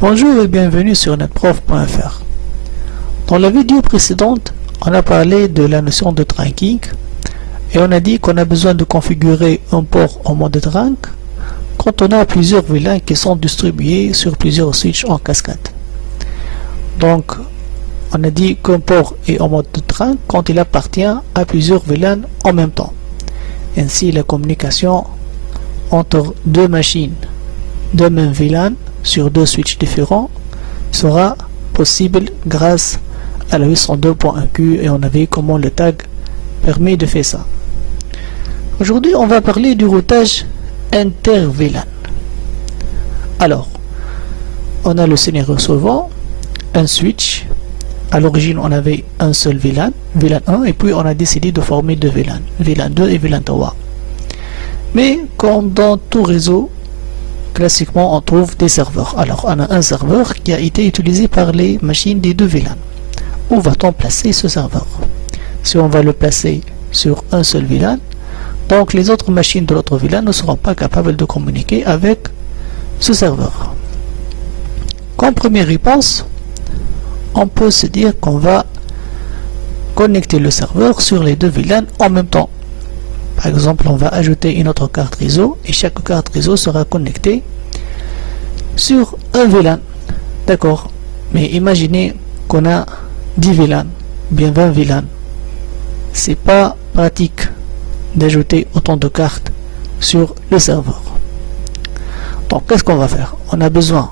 Bonjour et bienvenue sur netprof.fr. Dans la vidéo précédente, on a parlé de la notion de trunking et on a dit qu'on a besoin de configurer un port en mode trunk quand on a plusieurs VLAN qui sont distribués sur plusieurs switches en cascade. Donc, on a dit qu'un port est en mode trunk quand il appartient à plusieurs VLAN en même temps. Ainsi, la communication entre deux machines de même VLAN sur deux switches différents sera possible grâce à la 802.1q et on a vu comment le tag permet de faire ça. Aujourd'hui, on va parler du routage inter-VLAN. Alors, on a le scénario suivant, un switch. À l'origine, on avait un seul VLAN, VLAN 1, et puis on a décidé de former deux VLAN, VLAN 2 et VLAN 3. Mais comme dans tout réseau, classiquement, on trouve des serveurs. Alors, on a un serveur qui a été utilisé par les machines des deux VLAN. Où va-t-on placer ce serveur? Si on va le placer sur un seul VLAN, donc les autres machines de l'autre VLAN ne seront pas capables de communiquer avec ce serveur. Comme première réponse, on peut se dire qu'on va connecter le serveur sur les deux VLAN en même temps. Par exemple, on va ajouter une autre carte réseau et chaque carte réseau sera connectée sur un VLAN. D'accord. Mais imaginez qu'on a 10 VLAN, bien 20 VLAN. C'est pas pratique d'ajouter autant de cartes sur le serveur. Donc, qu'est-ce qu'on va faire? On a besoin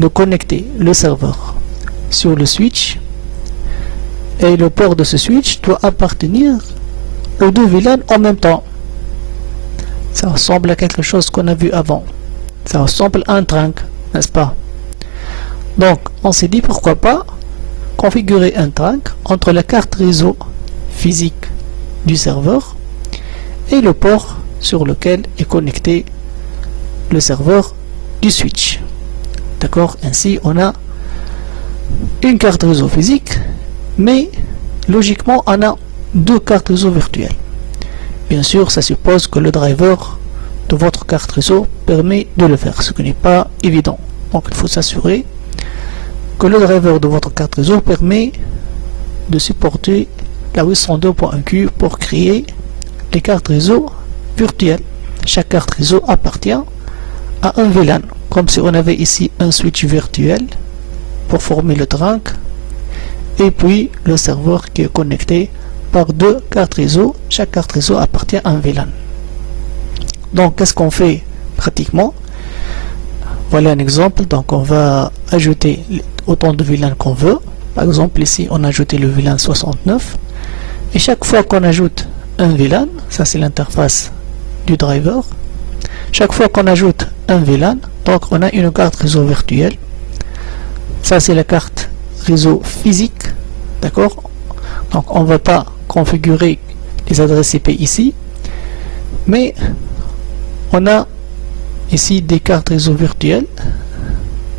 de connecter le serveur sur le switch et le port de ce switch doit appartenir aux deux VLAN en même temps. Ça ressemble à quelque chose qu'on a vu avant. Ça ressemble à un trunk, n'est-ce pas? Donc, on s'est dit pourquoi pas configurer un trunk entre la carte réseau physique du serveur et le port sur lequel est connecté le serveur du switch. D'accord? Ainsi, on a une carte réseau physique, mais logiquement, on a deux cartes réseau virtuelles. Bien sûr, ça suppose que le driver de votre carte réseau permet de le faire, ce qui n'est pas évident. Donc, il faut s'assurer que le driver de votre carte réseau permet de supporter la 802.1q pour créer les cartes réseau virtuelles. Chaque carte réseau appartient à un VLAN, comme si on avait ici un switch virtuel pour former le trunk et puis le serveur qui est connecté par deux cartes réseau. Chaque carte réseau appartient à un VLAN. Donc, qu'est-ce qu'on fait pratiquement? Voilà un exemple. Donc, on va ajouter autant de VLAN qu'on veut. Par exemple, ici, on a ajouté le VLAN 69. Et chaque fois qu'on ajoute un VLAN, ça c'est l'interface du driver. Chaque fois qu'on ajoute un VLAN, donc on a une carte réseau virtuelle. Ça c'est la carte réseau physique. D'accord? Donc, on ne va pas configurer les adresses IP ici, mais on a ici des cartes réseau virtuelles.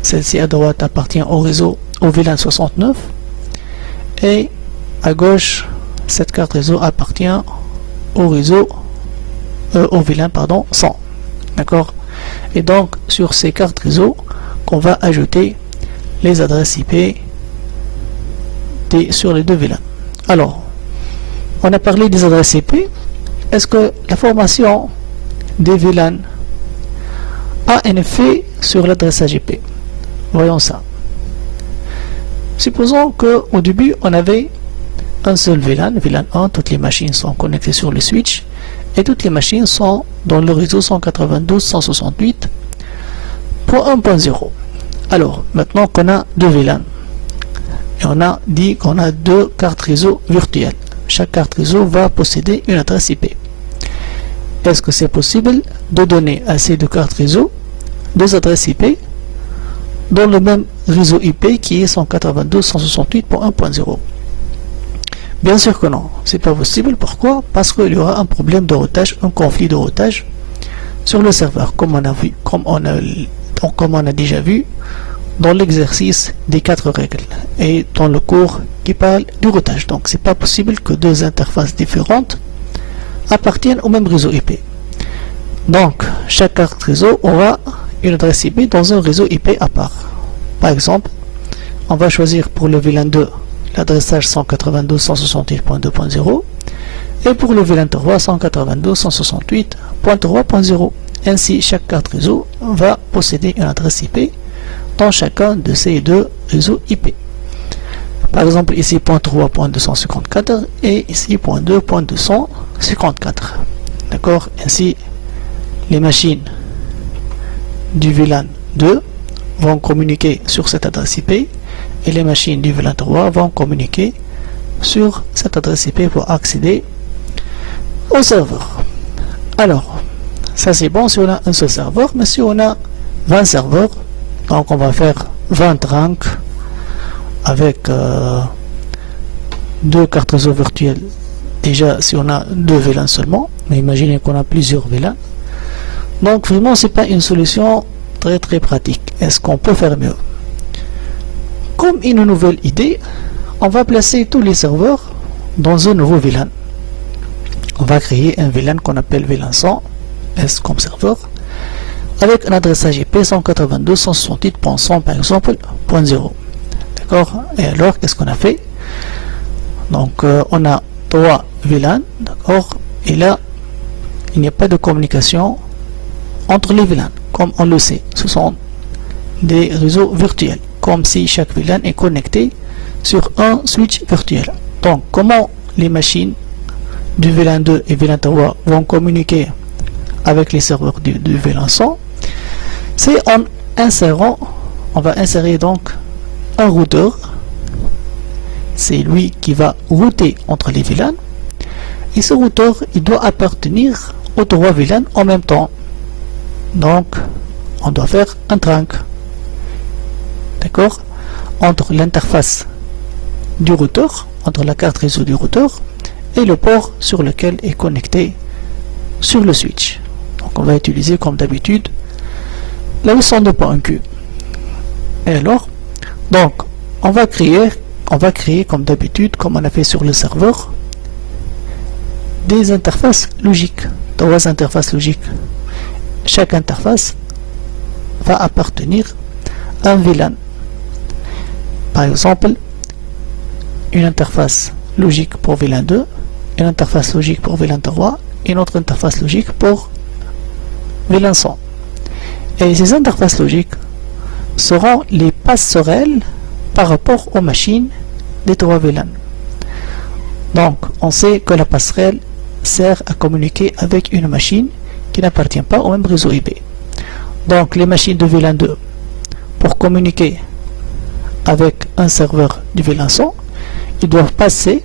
Celle-ci à droite appartient au réseau au VLAN 69 et à gauche cette carte réseau appartient au réseau au VLAN 100. D'accord? Et donc sur ces cartes réseau qu'on va ajouter les adresses IP sur les deux VLAN. Alors, on a parlé des adresses IP. Est-ce que la formation des VLAN a un effet sur l'adressage IP? Voyons ça. Supposons qu'au début, on avait un seul VLAN, VLAN 1, toutes les machines sont connectées sur le switch et toutes les machines sont dans le réseau 192.168.1.0. Alors, maintenant qu'on a deux VLAN, et on a dit qu'on a deux cartes réseau virtuelles. Chaque carte réseau va posséder une adresse IP. Est-ce que c'est possible de donner à ces deux cartes réseau deux adresses IP dans le même réseau IP qui est 192.168.1.0? Bien sûr que non, c'est pas possible. Pourquoi? Parce qu'il y aura un problème de routage, un conflit de routage sur le serveur, comme on a déjà vu dans l'exercice des 4 règles et dans le cours qui parle du routage. Donc, c'est pas possible que deux interfaces différentes appartiennent au même réseau IP. Donc, chaque carte réseau aura une adresse IP dans un réseau IP à part. Par exemple, on va choisir pour le VLAN 2 l'adressage 192.168.2.0 et pour le VLAN 3 192.168.3.0. Ainsi, chaque carte réseau va posséder une adresse IP dans chacun de ces deux réseaux IP. Par exemple, ici .3.254 et ici .2.254. D'accord? Ainsi, les machines du VLAN 2 vont communiquer sur cette adresse IP et les machines du VLAN 3 vont communiquer sur cette adresse IP pour accéder au serveur. Alors, ça c'est bon si on a un seul serveur, mais si on a 20 serveurs, donc on va faire 20 ranks avec deux cartes réseau virtuelles. Déjà si on a deux VLAN seulement, mais imaginez qu'on a plusieurs VLAN. Donc vraiment c'est pas une solution très pratique. Est-ce qu'on peut faire mieux? Comme une nouvelle idée, on va placer tous les serveurs dans un nouveau VLAN. On va créer un VLAN qu'on appelle VLAN 100 S comme serveur avec un adressage IP 192.168.100 par exemple .0. D'accord? Et alors qu'est-ce qu'on a fait? Donc on a 3 VLAN, d'accord? Et là il n'y a pas de communication entre les VLAN, comme on le sait. Ce sont des réseaux virtuels, comme si chaque VLAN est connecté sur un switch virtuel. Donc comment les machines du VLAN 2 et VLAN 3 vont communiquer avec les serveurs du VLAN 100? C'est en insérant, on va insérer donc un routeur. C'est lui qui va router entre les VLAN, et ce routeur il doit appartenir aux 3 VLAN en même temps. Donc on doit faire un trunk, d'accord, entre l'interface du routeur, entre la carte réseau du routeur et le port sur lequel est connecté sur le switch. Donc on va utiliser comme d'habitude la 802.1q. Et alors, donc on va créer comme d'habitude, comme on a fait sur le serveur, des interfaces logiques, 3 interfaces logiques. Chaque interface va appartenir à un VLAN. Par exemple, une interface logique pour VLAN 2, une interface logique pour VLAN 3 et une autre interface logique pour VLAN 100. Et ces interfaces logiques seront les passerelles par rapport aux machines des 3 VLAN. Donc, on sait que la passerelle sert à communiquer avec une machine qui n'appartient pas au même réseau IP. Donc, les machines de VLAN 2, pour communiquer avec un serveur du VLAN 100, ils doivent passer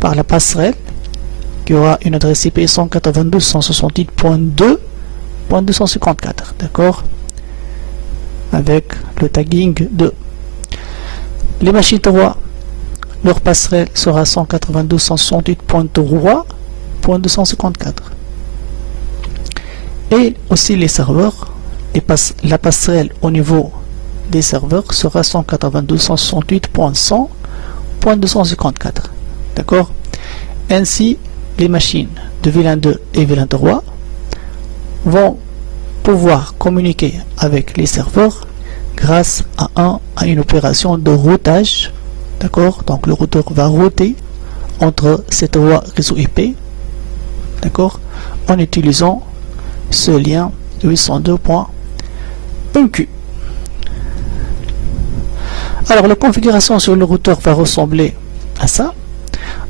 par la passerelle qui aura une adresse IP 192.168.2.254, d'accord, avec le tagging 2. Les machines 3, leur passerelle sera 192.168.3.254. Et aussi les serveurs, la passerelle au niveau des serveurs sera 192.168.100.254. D'accord? Ainsi, les machines de VLAN 2 et VLAN 3 vont pouvoir communiquer avec les serveurs grâce à une opération de routage. D'accord? Donc le routeur va router entre ces 3 réseaux IP, d'accord, en utilisant ce lien 802.1q. Alors la configuration sur le routeur va ressembler à ça.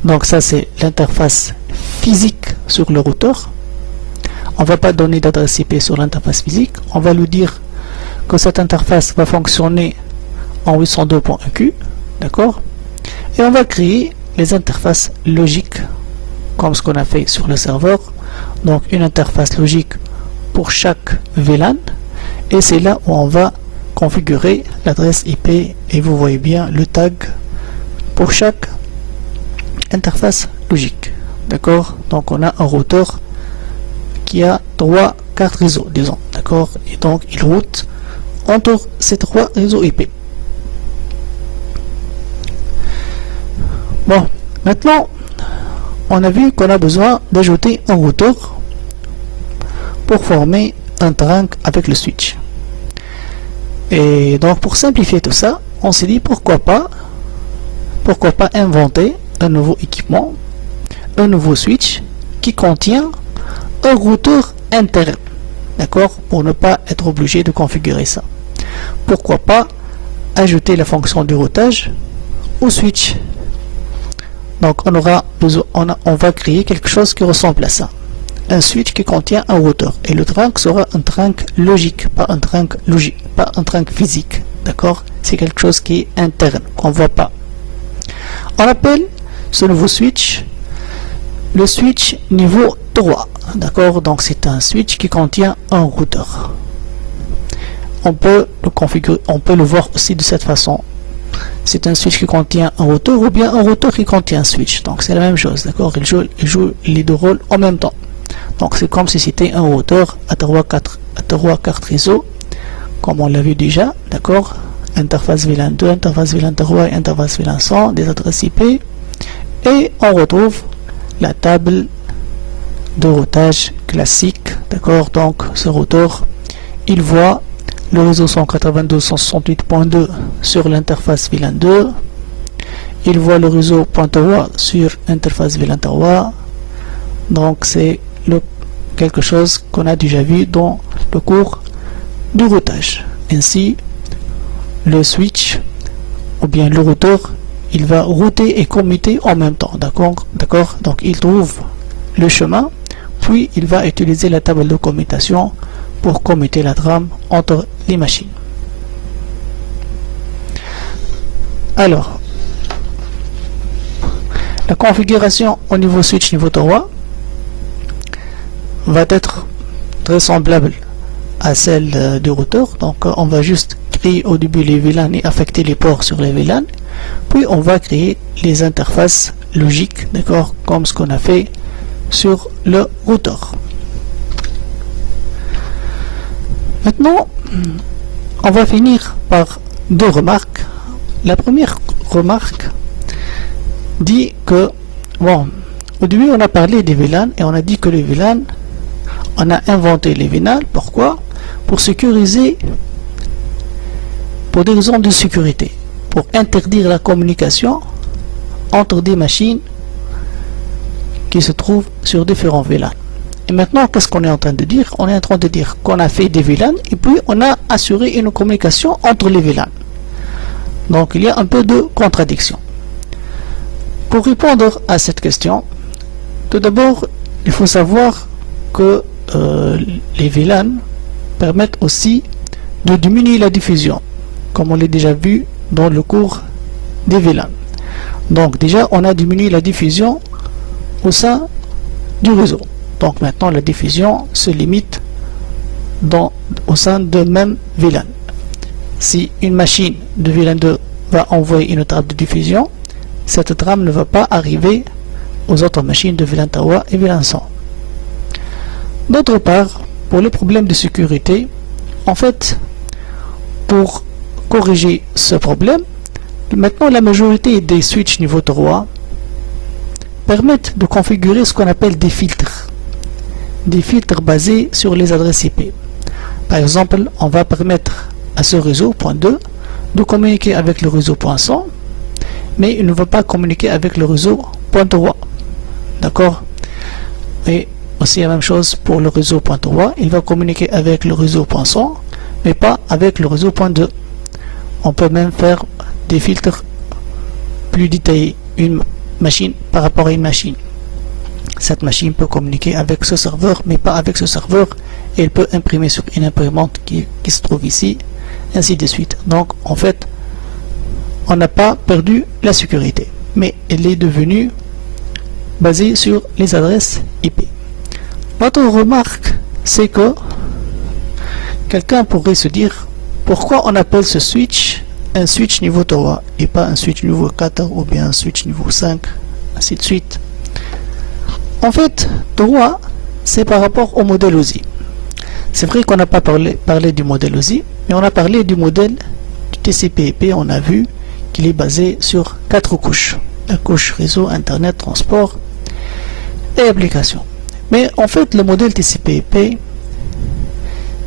Donc ça c'est l'interface physique sur le routeur. On ne va pas donner d'adresse IP sur l'interface physique. On va lui dire que cette interface va fonctionner en 802.1q, d'accord. Et on va créer les interfaces logiques comme ce qu'on a fait sur le serveur. Donc une interface logique pour chaque VLAN, et c'est là où on va configurer l'adresse IP, et vous voyez bien le tag pour chaque interface logique, d'accord. Donc on a un routeur qui a 3 cartes réseau, disons, d'accord, et donc il route entre ces 3 réseaux IP. Bon, maintenant on a vu qu'on a besoin d'ajouter un routeur pour former un trunk avec le switch. Et donc pour simplifier tout ça, on s'est dit pourquoi pas inventer un nouveau équipement, un nouveau switch qui contient un routeur interne, d'accord, pour ne pas être obligé de configurer ça. Pourquoi pas ajouter la fonction de routage au switch. Donc on aura besoin, on va créer quelque chose qui ressemble à ça, un switch qui contient un routeur, et le trunk sera un trunk logique, pas un trunk physique, d'accord, c'est quelque chose qui est interne, qu'on voit pas. On appelle ce nouveau switch le switch niveau 3, d'accord, donc c'est un switch qui contient un routeur. On peut le configurer, on peut le voir aussi de cette façon. C'est un switch qui contient un routeur ou bien un routeur qui contient un switch, donc c'est la même chose, d'accord, il joue les deux rôles en même temps. Donc c'est comme si c'était un routeur à 3 cartes réseau, comme on l'a vu déjà, d'accord, interface VLAN 2, interface VLAN 3 et interface VLAN 100, des adresses IP, et on retrouve la table de routage classique, d'accord. Donc ce routeur, il voit le réseau 192.168.2 sur l'interface VLAN 2, il voit le réseau .3 sur interface VLAN 3, donc c'est quelque chose qu'on a déjà vu dans le cours du routage. Ainsi, le switch ou bien le routeur, il va router et commuter en même temps, d'accord, donc il trouve le chemin, puis il va utiliser la table de commutation pour commuter la trame entre les machines. Alors, la configuration au niveau switch niveau 3 va être très semblable à celle du routeur. Donc on va juste créer au début les VLAN et affecter les ports sur les VLAN, puis on va créer les interfaces logiques, d'accord, comme ce qu'on a fait sur le routeur. Maintenant, on va finir par deux remarques. La première remarque dit que, bon, au début on a parlé des VLAN et on a dit que les VLAN, on a inventé les VLAN, pourquoi? Pour sécuriser, pour des raisons de sécurité, pour interdire la communication entre des machines qui se trouvent sur différents VLAN. Et maintenant, qu'est-ce qu'on est en train de dire? On est en train de dire qu'on a fait des VLAN et puis on a assuré une communication entre les VLAN. Donc il y a un peu de contradiction. Pour répondre à cette question, tout d'abord, il faut savoir que les VLAN permettent aussi de diminuer la diffusion, comme on l'a déjà vu dans le cours des VLAN. Donc déjà, on a diminué la diffusion au sein du réseau. Donc maintenant, la diffusion se limite au sein de même VLAN. Si une machine de VLAN 2 va envoyer une trame de diffusion, cette trame ne va pas arriver aux autres machines de VLAN 3 et VLAN 100. D'autre part, pour les problèmes de sécurité, en fait, pour corriger ce problème, maintenant la majorité des switches niveau 3 permettent de configurer ce qu'on appelle des filtres basés sur les adresses IP. Par exemple, on va permettre à ce réseau .2 de communiquer avec le réseau .100, mais il ne va pas communiquer avec le réseau .3, d'accord. Et aussi la même chose pour le réseau .3, il va communiquer avec le réseau .100, mais pas avec le réseau .2. On peut même faire des filtres plus détaillés, une machine par rapport à une machine. Cette machine peut communiquer avec ce serveur, mais pas avec ce serveur, et elle peut imprimer sur une imprimante qui se trouve ici, ainsi de suite. Donc en fait, on n'a pas perdu la sécurité, mais elle est devenue basée sur les adresses IP. Notre remarque, c'est que quelqu'un pourrait se dire pourquoi on appelle ce switch un switch niveau 3 et pas un switch niveau 4 ou bien un switch niveau 5, ainsi de suite. En fait, 3, c'est par rapport au modèle OSI. C'est vrai qu'on n'a pas parlé du modèle OSI, mais on a parlé du modèle du TCP/IP. On a vu qu'il est basé sur 4 couches. La couche réseau, internet, transport et application. Mais en fait, le modèle TCP/IP,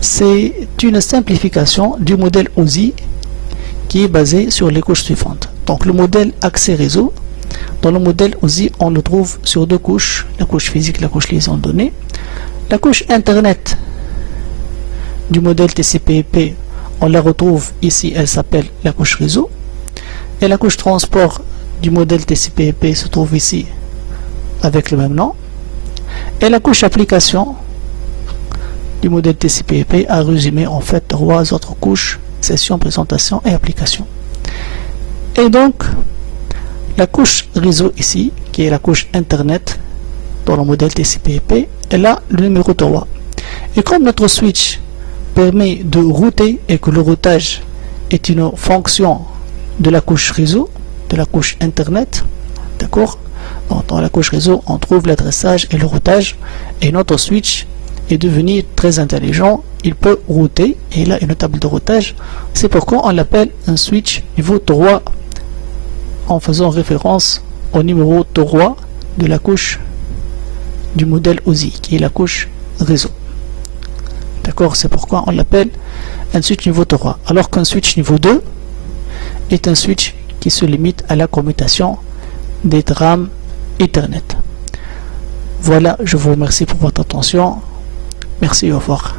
c'est une simplification du modèle OSI qui est basé sur les couches suivantes. Donc le modèle accès réseau, dans le modèle OSI, on le trouve sur deux couches, la couche physique, la couche liaison de données. La couche Internet du modèle TCP/IP, on la retrouve ici, elle s'appelle la couche réseau. Et la couche transport du modèle TCP/IP se trouve ici avec le même nom. Et la couche application du modèle TCP/IP a résumé en fait trois autres couches: session, présentation et application. Et donc la couche réseau ici, qui est la couche Internet dans le modèle TCP/IP, elle a le numéro 3. Et comme notre switch permet de router et que le routage est une fonction de la couche réseau, de la couche Internet, d'accord, dans la couche réseau on trouve l'adressage et le routage, et notre switch est devenu très intelligent, il peut router et il a une table de routage. C'est pourquoi on l'appelle un switch niveau 3, en faisant référence au numéro 3 de la couche du modèle OSI, qui est la couche réseau. D'accord, c'est pourquoi on l'appelle un switch niveau 3, alors qu'un switch niveau 2 est un switch qui se limite à la commutation des trames Ethernet. Voilà, je vous remercie pour votre attention. Merci, au revoir.